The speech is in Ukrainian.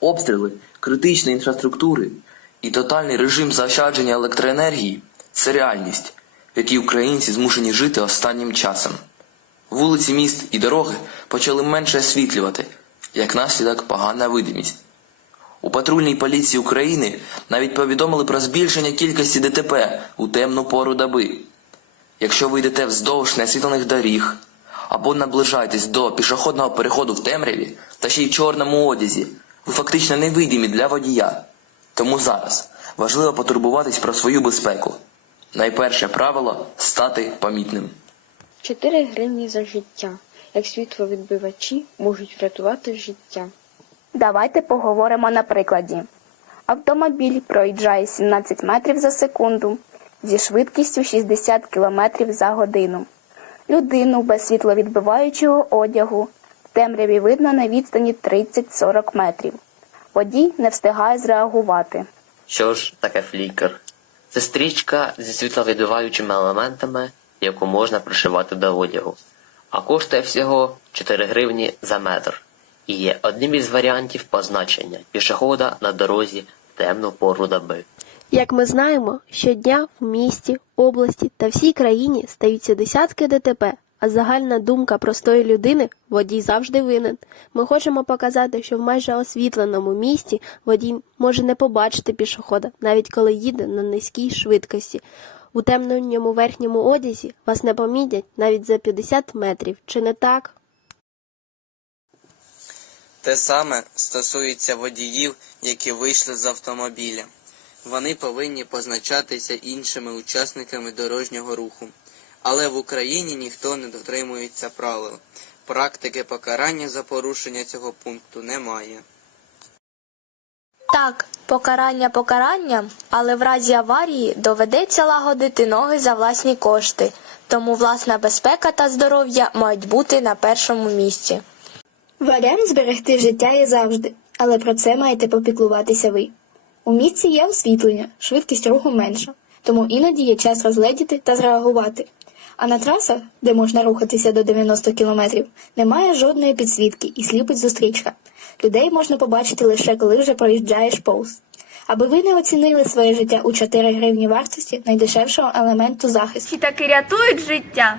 Обстріли критичної інфраструктури і тотальний режим заощадження електроенергії це реальність, в якій українці змушені жити останнім часом. Вулиці міст і дороги почали менше освітлювати, як наслідок погана видимість. У патрульній поліції України навіть повідомили про збільшення кількості ДТП у темну пору доби. Якщо ви йдете вздовж неосвітлених доріг або наближаєтесь до пішохідного переходу в темряві та ще й чорному одязі, фактично невидимі для водія. Тому зараз важливо потурбуватись про свою безпеку. Найперше правило стати помітним. 4 гривні за життя. Як світловідбивачі можуть врятувати життя. Давайте поговоримо на прикладі. Автомобіль проїжджає 17 метрів за секунду зі швидкістю 60 км за годину. Людину без світловідбиваючого одягу темряві видно на відстані 30-40 метрів. Водій не встигає зреагувати. Що ж таке флікер? Це стрічка зі світловідбиваючими елементами, яку можна пришивати до одягу, а коштує всього 4 гривні за метр і є одним із варіантів позначення пішохода на дорозі в темну пору доби. Як ми знаємо, щодня в місті, області та всій країні стаються десятки ДТП, а загальна думка простої людини водій завжди винен. Ми хочемо показати, що в майже освітленому місті водій може не побачити пішохода, навіть коли їде на низькій швидкості. У темному верхньому одязі вас не помітять навіть за 50 метрів. Чи не так? Те саме стосується водіїв, які вийшли з автомобіля. Вони повинні позначатися іншими учасниками дорожнього руху. Але в Україні ніхто не дотримується правил. Практики покарання за порушення цього пункту немає. Так, покарання покаранням, але в разі аварії доведеться лагодити ноги за власні кошти, тому власна безпека та здоров'я мають бути на першому місці. Варіант зберегти життя є завжди, але про це маєте попіклуватися ви. У місті є освітлення, швидкість руху менша, тому іноді є час розгледіти та зреагувати. А на трасах, де можна рухатися до 90 кілометрів, немає жодної підсвітки і сліпить зустрічка. Людей можна побачити лише коли вже проїжджаєш повз. Аби ви не оцінили своє життя у 4 гривні вартості найдешевшого елементу захисту. І таки рятують життя?